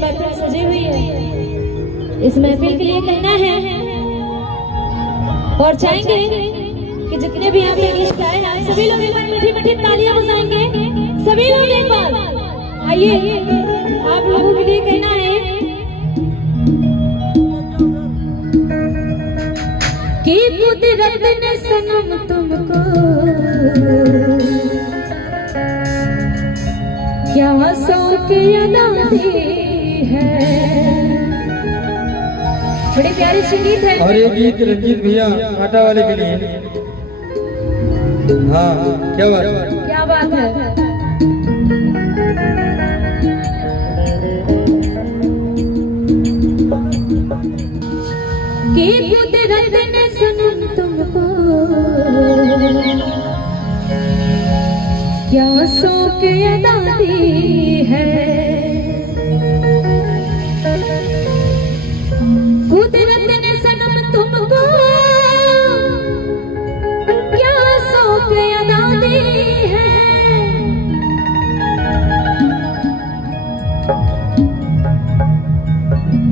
महफिल सजी हुई है। इस महफिल के लिए कहना है और चाहेंगे कि जितने भी यहाँ पे गेस्ट आए हैं सभी लोग एक बार मीठी मीठी तालियां बजाएंगे। सभी लोग एक बार आइए, आप लोगों के लिए कहना है कि कुदरत ने सनम तुमको क्या शौक अदा दी है। बड़े प्यारे से गीत है और ये गीत रंजीत भैया काटा वाले के लिए। हाँ क्या बात है, क्या बात है। कि कुदरत ने सनम तुमको क्या शौक अदा दी है। कुदरत ने सनम तुमको क्या शौक अदा दी है।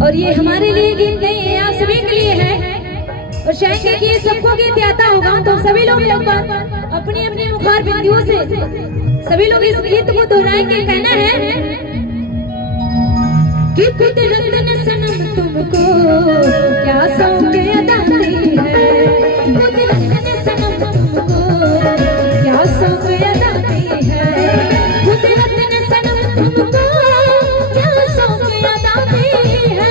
और ये हमारे लिए गीत नहीं है, आप सभी के लिए है। और शायद कि ये सबको गीत आता होगा, तो सभी लोग अपनी अपनी मुखार बिंदियों से सभी लोग इस गीत को दोहराएंगे। कहना है कि कुदरत ने सनम तुमको क्या शौक अदा दी है। कुदरत ने सनम तुमको क्या शौक अदा दी है। कुदरत ने सनम तुमको क्या शौक अदा दी है।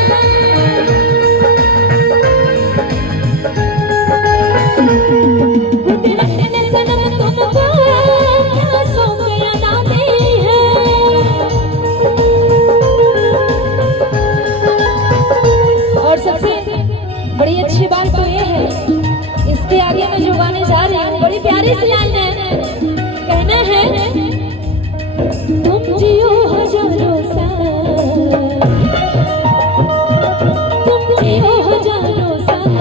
कुदरत ने सनम तुमको क्या शौक अदा दी है। और सबसे बड़ी अच्छी बात तो ये है, इसके आगे मैं जो गाने जा रही हूँ बड़ी प्यारी सी लाइन है। कहना है तुम जियो हजारों साल, तुम जियो हजारों साल,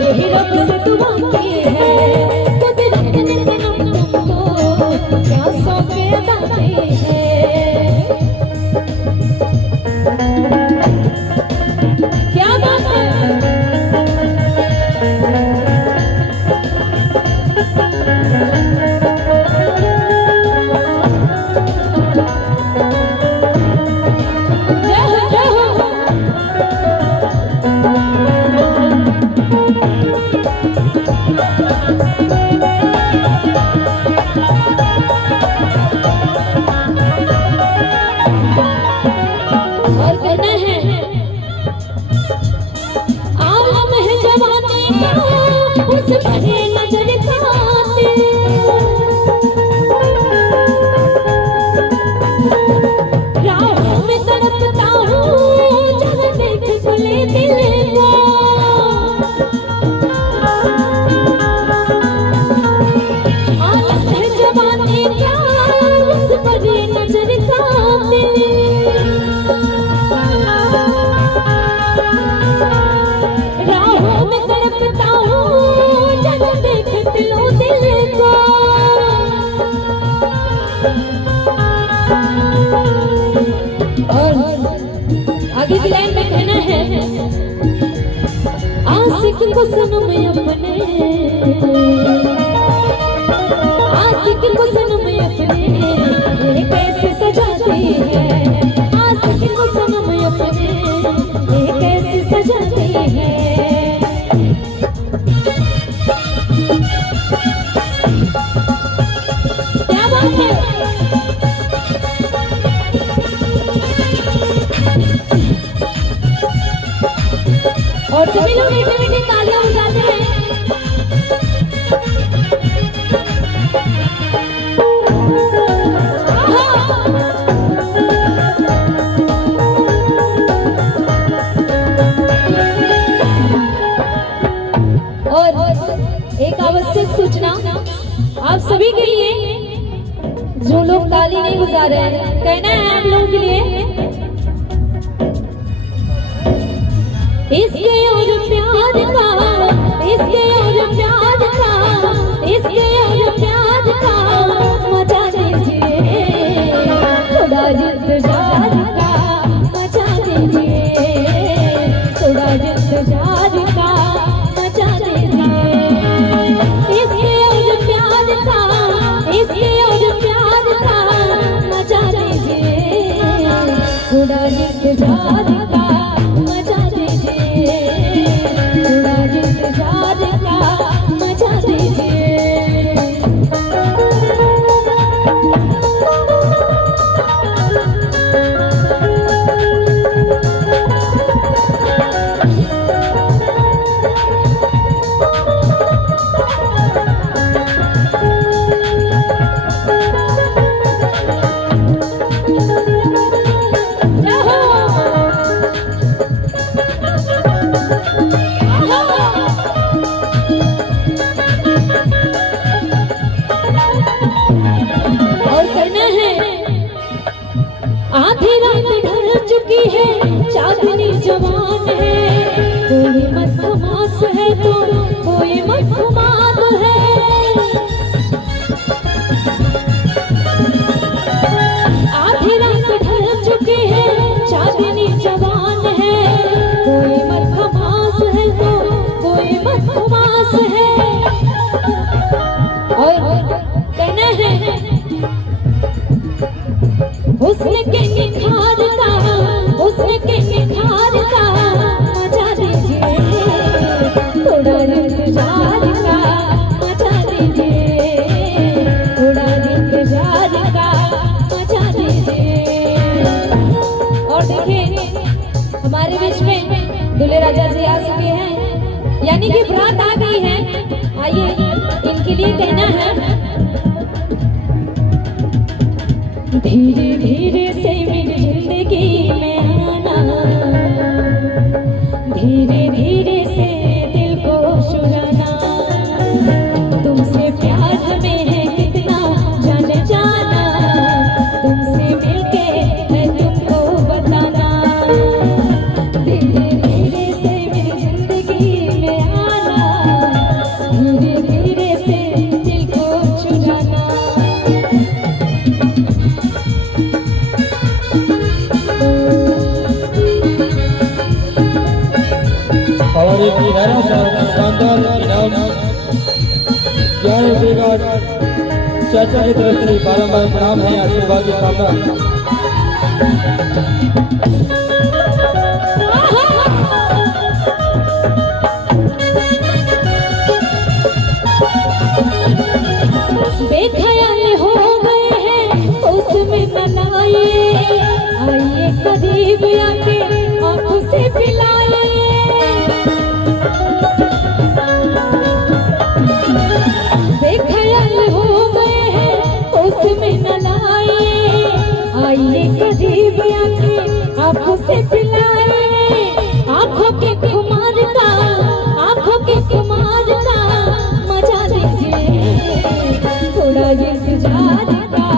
यही रब से दुआ की है। कुदरत ने सनम तुमको क्या शौक अदा दी है। क्या बात है। और कहना है आलम है जवानी का उस पर नजर खाते। राहों में तड़पता हूँ जब देख खुले दिल को। आलम है जवानी का उस पर नजर खाते। राहों में तड़पता हूँ जब देखती हूँ दिल को। और आगे की लाइन में कहना है आशिक को सनम अपने, आशिक को सनम अपने ये कैसे सजाती है। आशिक को सनम अपने ये कैसे सजाती है। क्या बात है। और सभी लोग मीठे मीठे तालियां बजाते हैं। और एक आवश्यक सूचना आप सभी के लिए, जो लोग ताली नहीं बजा रहे हैं, कहना है आप लोगों के लिए इसके और प्यार का, इसके और प्यार का, इसके और प्यार का मजा लीजिए। थोड़ा इंतजार का मजा लीजिए। थोड़ा इंतजार का मजा दीजिए, थोड़ा इंतजार का मजा दीजिए। और करना है। आधी रात ढल चुकी है, चांदनी जवान है, कोई मत खमास है तो कोई मत खुमाद है। आधी रात ढल चुकी है, चांदनी जवान है, कोई मत खमास है तो कोई मत खुमास है। और कहना है हुस्न के निखार का, हुस्न के निखार का मजा दीजिए, थोड़ा इंतजार का मजा दीजिए, थोड़ा इंतजार का मजा दीजिए। और देखिए हमारे बीच में दूल्हे राजा जी आ चुके हैं, यानी कि बारात आ गई है। आइए इनके लिए कहना है। धीरे धीरे से मेरी जिंदगी में आना, धीरे धीरे से दिल को सुराना, तुमसे प्यार हमें है कितना जान जाना, तुमसे मिलके है तुमको बताना। धीरे धीरे से मेरी जिंदगी में आना, धीरे धीरे से दिल को चुराना। और एक ग्यारह शानदार इनाम 11 रुपये का चाचा की तरफ से बारंबार प्रणाम है, आशीर्वाद की कामना। बेख्याल हो गए हैं उसमें मनाइए, आइए करीब आके आंखों से पिलाइए। बेख्याल हो गए हैं उसमें मनाइए, आइए करीब आके आंखों से पिलाइए। आंखों के खुमार का, आंखों के खुमार का मजा दीजिए, थोड़ा इंतजार का